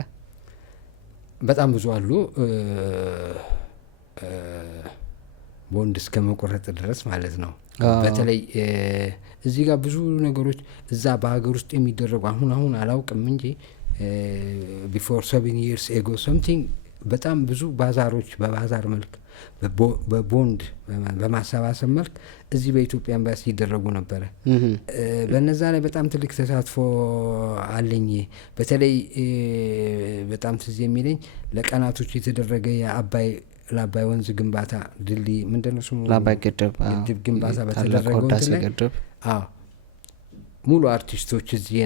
በጣም ብዙ አሉ። ቦንድ እስከ መቆረጥ ድረስ ማለት ነው። በተለይ እዚህ ጋር ብዙ ነገሮች እዛ በሀገር ውስጥ የሚደረጉ አሁን አላውቅም እንጂ ቢፎር 7 years ago something በጣም ብዙ ባዛሮች በባዛር መልክ በቦንድ በማሰባሰብ መልክ እዚህ በኢትዮጵያ ኤምባሲ ይደረጉ ነበረ። በነዛ ላይ በጣም ትልቅ ተሳትፎ አለኝ። በተለይ በጣም ትዝ የሚለኝ ለቀናቶች የተደረገ ለአባይ ወንዝ ግንባታ ድልድይ ምንድነው ስሙ ለአባይ ግድብ ግንባታ በተደረገው ግድብ ሙሉ አርቲስቶች እዚህ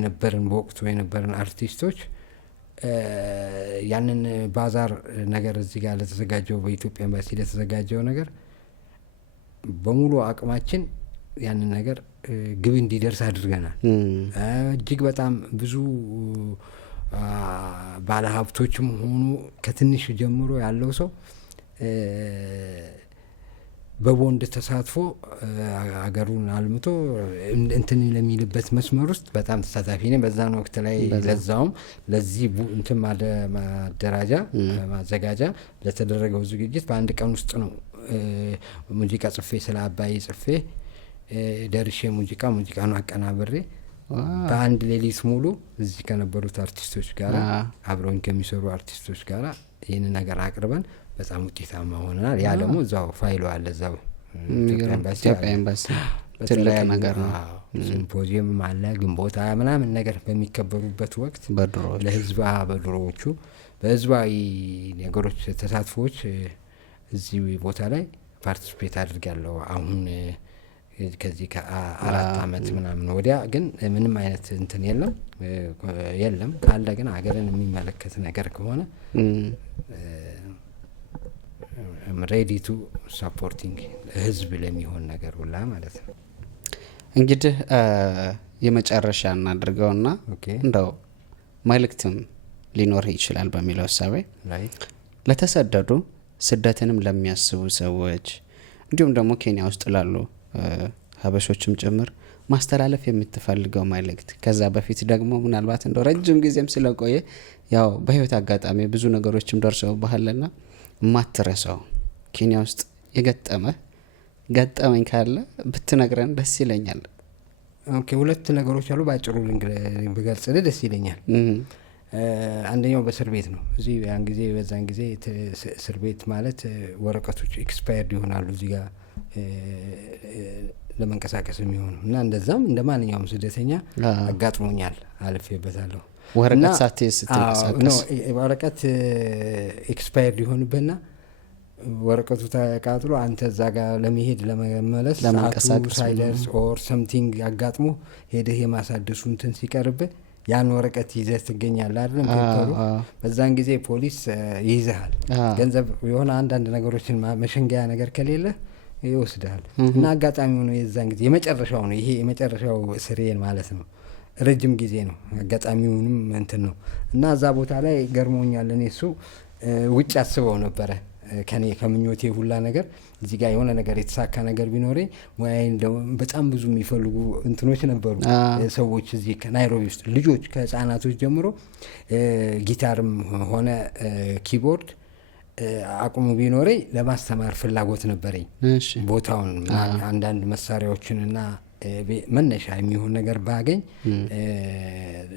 በወቅቱ የነበርን አርቲስቶች ያንን ባዛር ነገር እዚህ ጋር ለተዘጋጀው በኢትዮጵያ ኤምባሲ ለተዘጋጀው ነገር በሙሉ አቅማችን ያንን ነገር ግብ እንዲደርስ አድርገናል። እጅግ በጣም ብዙ ባለሀብቶችም ሆኑ ከትንሽ ጀምሮ ያለው ሰው በቦንድ ተሳትፎ አገሩን አልምቶ እንትን ለሚልበት መስመር ውስጥ በጣም ተሳታፊ ነኝ። በዛን ወቅት ላይ ለዛውም ለዚህ እንትን ማደራጃ ማዘጋጃ ለተደረገው ዝግጅት በአንድ ቀን ውስጥ ነው ሙዚቃ ጽፌ ስለ አባይ ጽፌ ደርሼ ሙዚቃን አቀናብሬ በአንድ ሌሊት ሙሉ እዚህ ከነበሩት አርቲስቶች ጋር አብረውኝ ከሚሰሩ አርቲስቶች ጋር ይህን ነገር አቅርበን በጣም ውጤታማ ሆነናል። ያ ደግሞ እዛው ፋይሉ አለ እዛው ኢትዮጵያ ኤምባሲ ትልቅ ነገር ነው። ሲምፖዚየም አለ ግንቦት ምናምን ነገር በሚከበሩበት ወቅት በድሮዎቹ በህዝባዊ ነገሮች ተሳትፎዎች እዚህ ቦታ ላይ ፓርቲስፔት አድርጋለሁ። አሁን ከዚህ ከ4 አመት ምናምን ወዲያ ግን ምንም አይነት እንትን የለም ካለ ግን ሀገርን የሚመለከት ነገር ከሆነ ሬዲ ቱ ሰፖርቲንግ ህዝብ ለሚሆን ነገር ሁላ ማለት ነው። እንግዲህ የመጨረሻ እናድርገውና እንደው መልእክትም ሊኖር ይችላል በሚለው ሀሳቤ ለተሰደዱ ስደትንም ለሚያስቡ ሰዎች እንዲሁም ደግሞ ኬንያ ውስጥ ላሉ ሀበሾችም ጭምር ማስተላለፍ የምትፈልገው መልእክት፣ ከዛ በፊት ደግሞ ምናልባት እንደው ረጅም ጊዜም ስለቆየ ያው በህይወት አጋጣሚ ብዙ ነገሮችም ደርሰው ባህልና ማትረሳው ኬንያ ውስጥ ገጠመኝ ካለ ብትነግረን ደስ ይለኛል። ኦኬ፣ 2 ነገሮች አሉ ባጭሩ ብገልጽ ደስ ይለኛል። አንደኛው በእስር ቤት ነው። እዚህ ያን ጊዜ በዛን ጊዜ እስር ቤት ማለት ወረቀቶች ኤክስፓየርድ ይሆናሉ እዚህ ጋር ለመንቀሳቀስ የሚሆኑ እና እንደዛም እንደማንኛውም ስደተኛ አጋጥሞኛል፣ አልፌበታለሁ። ወረቀት ሳትይዝ ስትንቀሳቀስ ወረቀት ኤክስፓየርድ ይሆንብህና ወረቀቱ ተቃጥሎ አንተ እዛ ጋር ለመሄድ ለመመለስ ሰዓቱ ሳይደርስ ኦር ሰምቲንግ አጋጥሞ ሄደህ የማሳደሱ እንትን ሲቀርብህ ያን ወረቀት ይዘህ ትገኛለህ አይደል? በዛን ጊዜ ፖሊስ ይይዝሃል። ገንዘብ የሆነ አንዳንድ ነገሮችን መሸንገያ ነገር ከሌለ ይወስዳል። እና አጋጣሚው ነው የዛን ጊዜ የመጨረሻው ነው ይሄ የመጨረሻው እስሬን ማለት ነው። ረጅም ጊዜ ነው አጋጣሚውንም እንትን ነው እና እዛ ቦታ ላይ ገርሞኛል። እኔ እሱ ውጭ አስበው ነበረ ከኔ ከምኞቴ ሁላ ነገር እዚህ ጋር የሆነ ነገር የተሳካ ነገር ቢኖረኝ ሙያዬን በጣም ብዙ የሚፈልጉ እንትኖች ነበሩ ሰዎች እዚህ ከናይሮቢ ውስጥ ልጆች ከህፃናቶች ጀምሮ ጊታርም ሆነ ኪቦርድ አቁሙ ቢኖረኝ ለማስተማር ፍላጎት ነበረኝ። ቦታውን አንዳንድ መሳሪያዎችንና መነሻ የሚሆን ነገር ባገኝ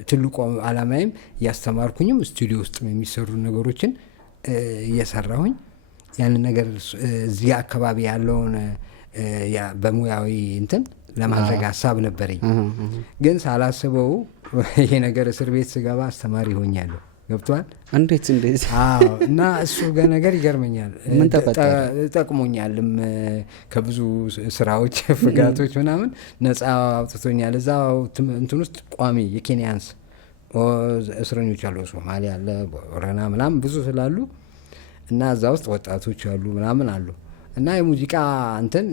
ትልቁ አላማዬም ያስተማርኩኝም ስቱዲዮ ውስጥ የሚሰሩ ነገሮችን እየሰራሁኝ ያን ነገር እዚህ አካባቢ ያለውን በሙያዊ እንትን ለማድረግ ሀሳብ ነበረኝ። ግን ሳላስበው ይሄ ነገር እስር ቤት ስገባ አስተማሪ ሆኛለሁ። ገብቷል? እንዴት እና እሱ ነገር ይገርመኛል። ምን ተፈጠረ? ጠቅሞኛልም ከብዙ ስራዎች ፍጋቶች ምናምን ነፃ አውጥቶኛል። እዛው እንትን ውስጥ ቋሚ የኬንያንስ እስረኞች አሉ፣ ሶማሊያ አለ፣ ቦረና ምናምን ብዙ ስላሉ እና እዛ ውስጥ ወጣቶች አሉ ምናምን አሉ እና የሙዚቃ እንትን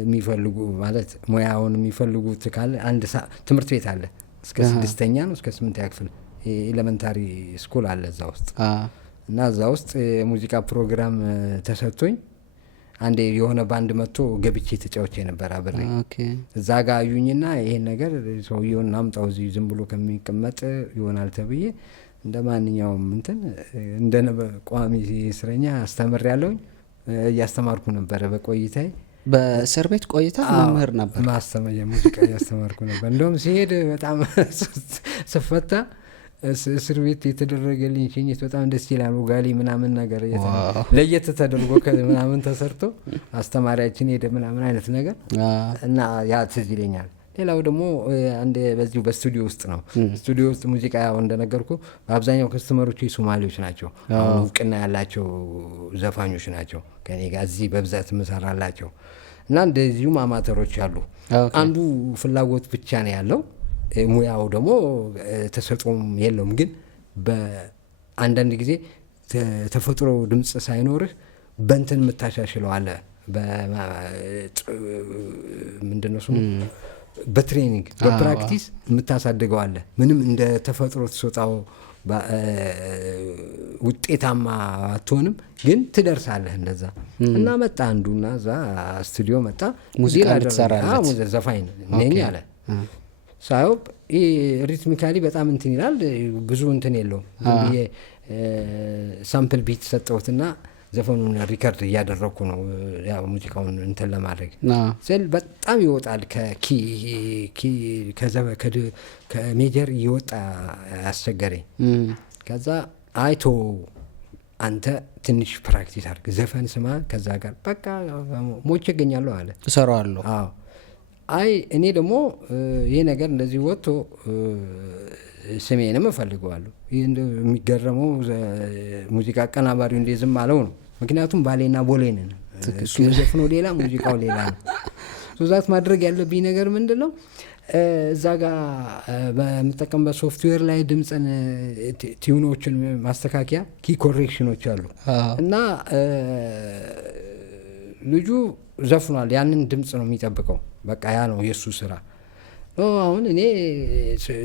የሚፈልጉ ማለት ሙያውን የሚፈልጉት ካለ አንድ ትምህርት ቤት አለ እስከ 6ኛ ነው እስከ 8ኛ ክፍል ኤሌመንታሪ ስኩል አለ እዛ ውስጥ እና እዛ ውስጥ የሙዚቃ ፕሮግራም ተሰጥቶኝ አንዴ የሆነ ባንድ መጥቶ ገብቼ ተጫውቼ ነበር አብሬ። እዛ ጋር አዩኝና ይሄን ነገር ሰውየውን ናምጣው እዚህ ዝም ብሎ ከሚቀመጥ ይሆናል ተብዬ እንደማንኛውም እንትን እንደነበ ቋሚ እስረኛ አስተምሬያለሁኝ። እያስተማርኩ ነበር በቆይታዬ። በእስር ቤት ቆይታ መምህር ነበር? ማስተማር ሙዚቃ እያስተማርኩ ነበር። እንደውም ሲሄድ በጣም ስፈታ እስር ቤት የተደረገልኝ ሽኝት በጣም ደስ ይላል። ወጋሊ ምናምን ነገር ለየት ተደርጎ ምናምን ተሰርቶ አስተማሪያችን ሄደ ምናምን አይነት ነገር እና ያ ትዝ ይለኛል። ሌላው ደግሞ አንድ በዚሁ በስቱዲዮ ውስጥ ነው። ስቱዲዮ ውስጥ ሙዚቃ ያው እንደነገርኩ በአብዛኛው ከስተመሮቹ ሶማሌዎች ናቸው። አሁን እውቅና ያላቸው ዘፋኞች ናቸው ከኔ ጋር እዚህ በብዛት ምሰራላቸው እና እንደዚሁም አማተሮች አሉ። አንዱ ፍላጎት ብቻ ነው ያለው፣ ሙያው ደግሞ ተሰጥቶም የለውም። ግን በአንዳንድ ጊዜ ተፈጥሮ ድምጽ ሳይኖርህ በእንትን የምታሻሽለው አለ። ምንድነው እሱ በትሬኒንግ በፕራክቲስ የምታሳድገው አለ። ምንም እንደ ተፈጥሮ ተሰጣው ውጤታማ አትሆንም፣ ግን ትደርሳለህ እንደዛ። እና መጣ አንዱና እዛ ስቱዲዮ መጣ ሙዚቃ ልትሰራለት ዘፋኝ ነኝ አለ። ሳይው ሪትሚካሊ በጣም እንትን ይላል፣ ብዙ እንትን የለውም። ዝም ሳምፕል ቢት ሰጠሁትና ዘፈኑን ሪከርድ እያደረኩ ነው ያው ሙዚቃውን እንትን ለማድረግ ስል በጣም ይወጣል ከሜጀር ይወጣ ያስቸገረኝ። ከዛ አይቶ አንተ ትንሽ ፕራክቲስ አድርግ፣ ዘፈን ስማ፣ ከዛ ጋር በቃ ሞቼ እገኛለሁ አለ። እሰራዋለሁ። አዎ አይ እኔ ደግሞ ይሄ ነገር እንደዚህ ወጥቶ ስሜንም እፈልገዋለሁ። ይህ የሚገረመው ሙዚቃ አቀናባሪው እንዴ ዝም አለው ነው። ምክንያቱም ባሌና ቦሌ ነን፣ እሱ ዘፍነው ሌላ ሙዚቃው ሌላ ነው። ዛት ማድረግ ያለብኝ ነገር ምንድን ነው? እዛ ጋር በምጠቀምበት ሶፍትዌር ላይ ድምፅን ቲዩኖችን ማስተካከያ ኪ ኮሬክሽኖች አሉ እና ልጁ ዘፍኗል። ያንን ድምፅ ነው የሚጠብቀው። በቃ ያ ነው የእሱ ስራ። አሁን እኔ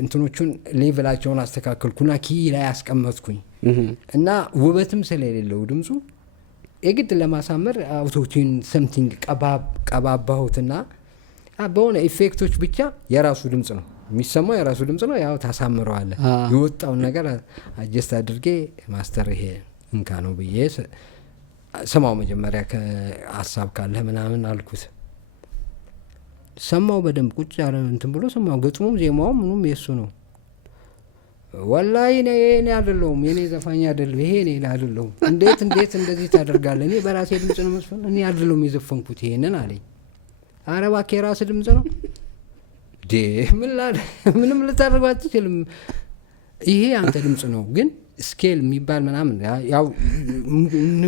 እንትኖቹን ሌቭላቸውን አስተካከልኩና ኪ ላይ አስቀመጥኩኝ እና ውበትም ስለሌለው ድምፁ የግድ ለማሳመር አውቶቲዩን ሰምቲንግ ቀባባሁትና በሆነ ኢፌክቶች ብቻ የራሱ ድምፅ ነው የሚሰማው፣ የራሱ ድምፅ ነው። ያው ታሳምረዋለህ። የወጣውን ነገር አጀስት አድርጌ ማስተር ይሄ እንካ ነው ብዬ ሰማው። መጀመሪያ ከሀሳብ ካለ ምናምን አልኩት። ሰማው በደንብ ቁጭ ያለ እንትን ብሎ ሰማው። ገጥሞም ዜማውም ምኑም የሱ ነው። ወላሂ እኔ አይደለሁም፣ የኔ ዘፋኝ አይደለም፣ ይሄ እኔ አይደለሁም። እንዴት እንደዚህ ታደርጋለህ? እኔ በራሴ ድምፅ ነው መስፈን፣ እኔ አይደለሁም የዘፈንኩት ይሄንን አለኝ። ኧረ እባክህ የራስህ ድምፅ ነው ምንም ልታደርገው አትችልም። ይሄ አንተ ድምፅ ነው ግን ስኬል የሚባል ምናምን ያው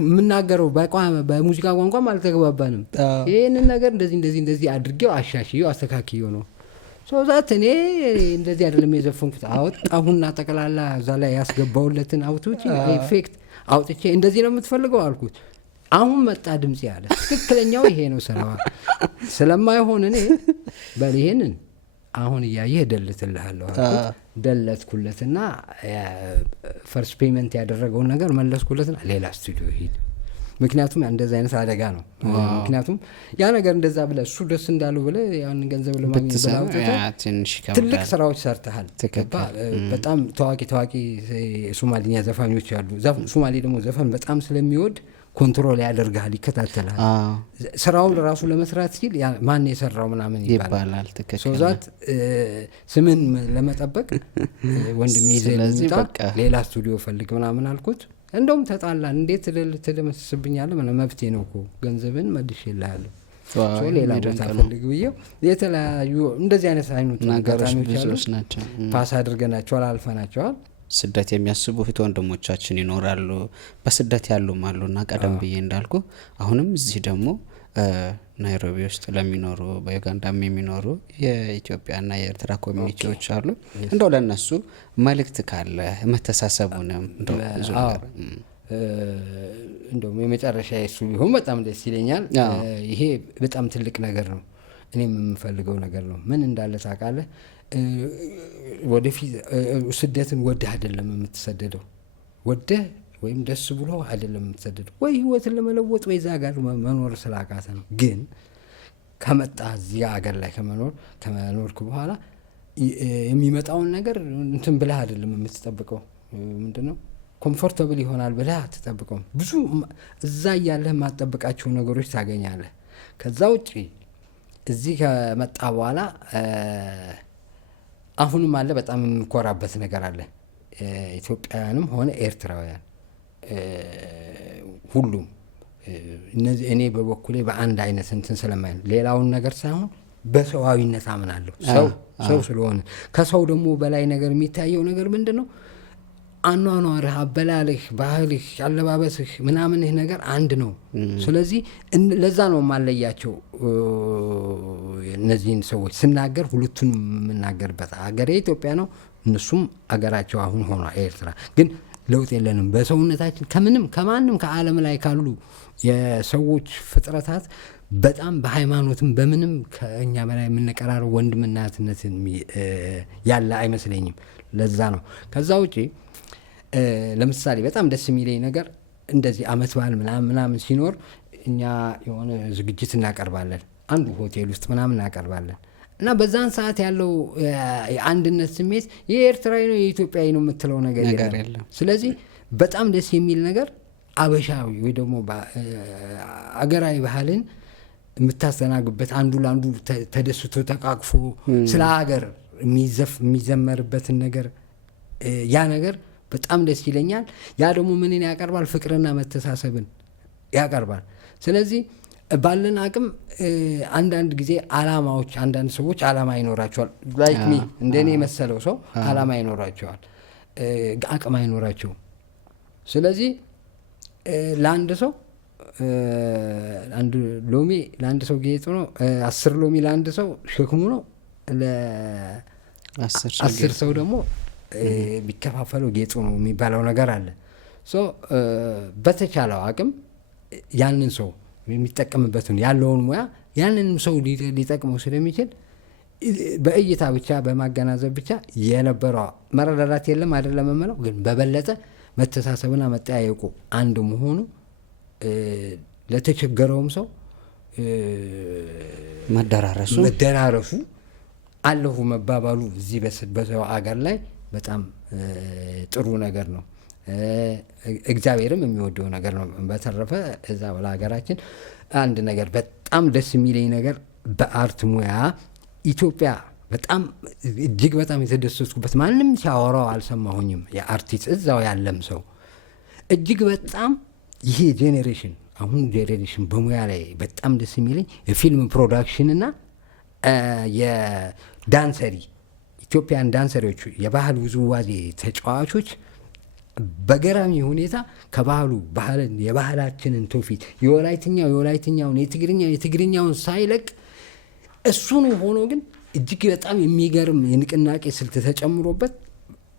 የምናገረው በሙዚቃ ቋንቋም አልተግባባንም። ይህንን ነገር እንደዚህ አድርጌው አሻሽየው አስተካክየው ነው ዛት እኔ እንደዚህ አይደለም የዘፈንኩት። አሁንና ጠቅላላ እዛ ላይ ያስገባውለትን አውቶች ኢፌክት አውጥቼ እንደዚህ ነው የምትፈልገው አልኩት። አሁን መጣ ድምጽ ያለ ትክክለኛው ይሄ ነው ስራዋ። ስለማይሆን እኔ በል ይሄንን አሁን እያየህ ደልትልሃለሁ አልኩት። ደለትኩለትና ፈርስት ፔመንት ያደረገውን ነገር መለስኩለትና ሌላ ስቱዲዮ ሂድ። ምክንያቱም እንደዛ አይነት አደጋ ነው። ምክንያቱም ያ ነገር እንደዛ ብለህ እሱ ደስ እንዳለው ብለህ ያን ገንዘብ ለማግኘት ትልቅ ስራዎች ሰርተሃል። በጣም ታዋቂ ሶማሊኛ ዘፋኞች አሉ። ሶማሌ ደግሞ ዘፈን በጣም ስለሚወድ ኮንትሮል ያደርጋል፣ ይከታተላል። ስራውን ራሱ ለመስራት ሲል ማን የሰራው ምናምን ይባላል። ሶዛት ስምን ለመጠበቅ ወንድሜ ይዘልኝታ ሌላ ስቱዲዮ ፈልግ ምናምን አልኩት። እንደውም ተጣላን። እንዴት ትደመስስብኛለህ? ምን መብቴ ነው እኮ ገንዘብን መልሼልሃለሁ፣ ሌላ ቦታ ፈልግ ብዬው የተለያዩ እንደዚህ አይነት ነገሮች ናቸው። ፓስ አድርገናቸዋል፣ አልፈናቸዋል። ስደት የሚያስቡ እህት ወንድሞቻችን ይኖራሉ፣ በስደት ያሉም አሉና ቀደም ብዬ እንዳልኩ አሁንም እዚህ ደግሞ ናይሮቢ ውስጥ ለሚኖሩ በዩጋንዳም የሚኖሩ የኢትዮጵያና የኤርትራ ኮሚኒቲዎች አሉ። እንደው ለነሱ መልእክት ካለ መተሳሰቡንም እንደው የመጨረሻ እሱ ቢሆን በጣም ደስ ይለኛል። ይሄ በጣም ትልቅ ነገር ነው። እኔም የምፈልገው ነገር ነው። ምን እንዳለ ታውቃለህ? ወደፊት ስደትን ወደህ አይደለም የምትሰደደው፣ ወደህ ወይም ደስ ብሎ አይደለም የምትሰደደው። ወይ ህይወትን ለመለወጥ ወይ እዛ ጋር መኖር ስላቃተ ነው። ግን ከመጣ እዚያ አገር ላይ ከመኖርክ በኋላ የሚመጣውን ነገር እንትን ብለህ አይደለም የምትጠብቀው። ምንድነው ኮምፎርታብል ይሆናል ብለህ አትጠብቀውም። ብዙ እዛ እያለህ የማትጠብቃቸው ነገሮች ታገኛለህ። ከዛ ውጪ እዚህ ከመጣ በኋላ አሁንም አለ በጣም የምኮራበት ነገር አለ። ኢትዮጵያውያንም ሆነ ኤርትራውያን ሁሉም እነዚህ እኔ በበኩሌ በአንድ አይነት እንትን ስለማይ ሌላውን ነገር ሳይሆን በሰዋዊነት አምናለሁ። ሰው ስለሆነ ከሰው ደግሞ በላይ ነገር የሚታየው ነገር ምንድነው? አኗኗርህ፣ አበላልህ፣ ባህልህ፣ አለባበስህ ምናምንህ ነገር አንድ ነው። ስለዚህ ለዛ ነው ማለያቸው። እነዚህን ሰዎች ስናገር ሁለቱንም የምናገርበት አገሬ ኢትዮጵያ ነው፣ እነሱም አገራቸው አሁን ሆኗ ኤርትራ። ግን ለውጥ የለንም በሰውነታችን ከምንም ከማንም ከዓለም ላይ ካሉ የሰዎች ፍጥረታት በጣም በሃይማኖትም በምንም ከእኛ በላይ የምንቀራረው ወንድምናትነትን ያለ አይመስለኝም። ለዛ ነው። ከዛ ውጪ ለምሳሌ በጣም ደስ የሚለኝ ነገር እንደዚህ አመት በዓል ምናምን ሲኖር እኛ የሆነ ዝግጅት እናቀርባለን፣ አንዱ ሆቴል ውስጥ ምናምን እናቀርባለን እና በዛን ሰዓት ያለው የአንድነት ስሜት የኤርትራዊ ነው የኢትዮጵያዊ ነው የምትለው ነገር የለም። ስለዚህ በጣም ደስ የሚል ነገር አበሻዊ ወይ ደግሞ አገራዊ ባህልን የምታስተናግበት አንዱ ለአንዱ ተደስቶ ተቃቅፎ ስለ ሀገር የሚዘመርበትን ነገር ያ ነገር በጣም ደስ ይለኛል። ያ ደግሞ ምንን ያቀርባል? ፍቅርና መተሳሰብን ያቀርባል። ስለዚህ ባለን አቅም አንዳንድ ጊዜ አላማዎች፣ አንዳንድ ሰዎች አላማ ይኖራቸዋል። ላይክ ሚ እንደኔ የመሰለው ሰው አላማ ይኖራቸዋል፣ አቅም አይኖራቸውም። ስለዚህ ለአንድ ሰው አንድ ሎሚ ለአንድ ሰው ጌጡ ነው፣ 10 ሎሚ ለአንድ ሰው ሸክሙ ነው፣ ለ10 ሰው ደግሞ ቢከፋፈለው ጌጡ ነው የሚባለው ነገር አለ። በተቻለው አቅም ያንን ሰው የሚጠቀምበትን ያለውን ሙያ ያንንም ሰው ሊጠቅመው ስለሚችል በእይታ ብቻ በማገናዘብ ብቻ የነበረው መረዳዳት የለም አይደለም የምለው፣ ግን በበለጠ መተሳሰብና መጠያየቁ አንድ መሆኑ ለተቸገረውም ሰው መደራረሱ አለሁ መባባሉ እዚህ በሰው አገር ላይ በጣም ጥሩ ነገር ነው። እግዚአብሔርም የሚወደው ነገር ነው። በተረፈ እዛ በሀገራችን አንድ ነገር በጣም ደስ የሚለኝ ነገር በአርት ሙያ ኢትዮጵያ በጣም እጅግ በጣም የተደሰትኩበት ማንም ሲያወራው አልሰማሁኝም። የአርቲስት እዛው ያለም ሰው እጅግ በጣም ይሄ ጄኔሬሽን አሁን ጄኔሬሽን በሙያ ላይ በጣም ደስ የሚለኝ የፊልም ፕሮዳክሽንና የዳንሰሪ ኢትዮጵያን ዳንሰሪዎች የባህል ውዝዋዜ ተጫዋቾች በገራሚ ሁኔታ ባህልን የባህላችንን ትውፊት የወላይትኛውን የትግርኛውን ሳይለቅ እሱን ሆኖ ግን እጅግ በጣም የሚገርም የንቅናቄ ስልት ተጨምሮበት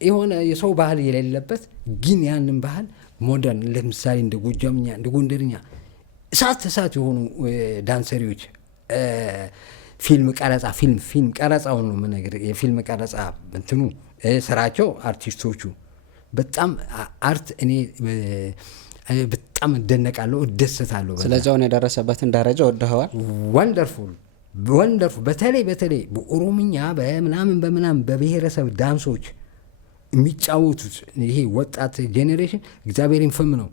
የሆነ የሰው ባህል የሌለበት ግን ያንን ባህል ሞደርን ለምሳሌ እንደ ጎጃምኛ እንደ ጎንደርኛ እሳት የሆኑ ዳንሰሪዎች ፊልም ቀረጻውን ነው ነገር የፊልም ቀረጻ እንትኑ ስራቸው አርቲስቶቹ በጣም አርት እኔ በጣም እደነቃለሁ፣ እደሰታለሁ። ስለዚህ አሁን የደረሰበትን ደረጃ ወደኸዋል? ወንደርፉል በተለይ በኦሮምኛ በምናምን በብሔረሰብ ዳንሶች የሚጫወቱት ይሄ ወጣት ጄኔሬሽን እግዚአብሔርን ፍም ነው።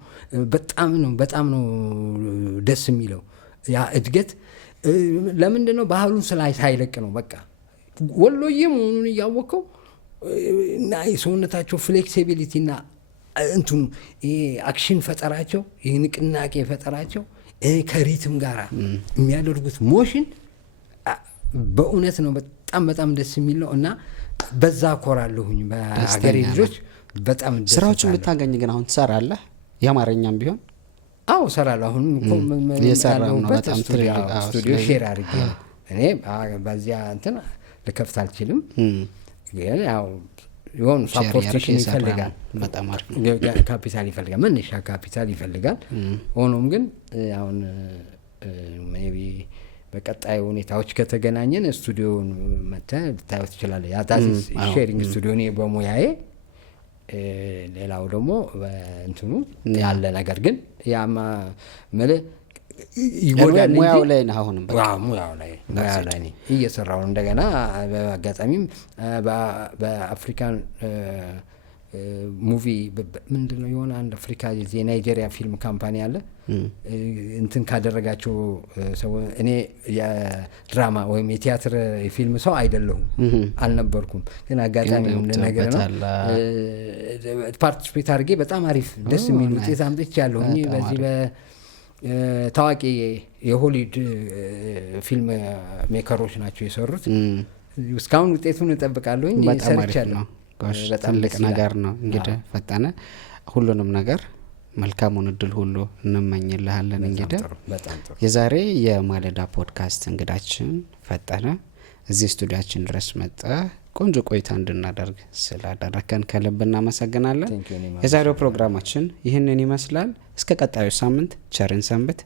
በጣም ነው ደስ የሚለው ያ እድገት። ለምንድን ነው? ባህሉን ሳይለቅ ነው። በቃ ወሎዬ መሆኑን እያወቀው እና የሰውነታቸው ፍሌክሲቢሊቲ እና እንትኑ አክሽን ፈጠራቸው ንቅናቄ ፈጠራቸው ከሪትም ጋር የሚያደርጉት ሞሽን በእውነት ነው በጣም ደስ የሚል ነው እና በዛ ኮራለሁኝ በአገሬ ልጆች በጣም ደስ ስራዎችን ብታገኝ ግን አሁን ትሰራለህ? የአማርኛም ቢሆን? አዎ እሰራለሁ። አሁን የሰራው ነው በጣም ስቱዲዮ ሼር አድርጌ እኔ በዚያ እንትን ልከፍት አልችልም፣ ግን ያው የሆኑ ሳፖርቴሽን ይፈልጋል። በጣም አሪፍ ካፒታል ይፈልጋል፣ መነሻ ካፒታል ይፈልጋል። ሆኖም ግን አሁን ሜቢ በቀጣይ ሁኔታዎች ከተገናኘን ስቱዲዮን መተህ ልታየው ትችላለህ። ያታሲስ ሼሪንግ ስቱዲዮ እኔ በሙያዬ ሌላው ደግሞ እንትኑ ያለ ነገር ግን ያማ ማለት ይጎዳል። ሙያው ላይ ነው አሁንም ሙያው ላይ እየሰራው እንደገና በአጋጣሚም በአፍሪካን ሙቪ ምንድነው የሆነ አንድ አፍሪካ የናይጄሪያ ፊልም ካምፓኒ አለ እንትን ካደረጋቸው ሰው እኔ የድራማ ወይም የቲያትር ፊልም ሰው አይደለሁም አልነበርኩም፣ ግን አጋጣሚ ነገር ነው ፓርቲሲፔት አድርጌ በጣም አሪፍ ደስ የሚል ውጤት አምጥቻለሁ። በዚህ ታዋቂ የሆሊውድ ፊልም ሜከሮች ናቸው የሰሩት። እስካሁን ውጤቱን እጠብቃለሁ። ሰርቻለሁ። ትልቅ ነገር ነው። እንግዲህ ፈጠነ ሁሉንም ነገር መልካሙን እድል ሁሉ እንመኝልሃለን። እንግዲህ የዛሬ የማለዳ ፖድካስት እንግዳችን ፈጠነ እዚህ ስቱዲያችን ድረስ መጣ ቆንጆ ቆይታ እንድናደርግ ስላደረከን ከልብ እናመሰግናለን። የዛሬው ፕሮግራማችን ይህንን ይመስላል። እስከ ቀጣዩ ሳምንት ቸርን ሰንብት።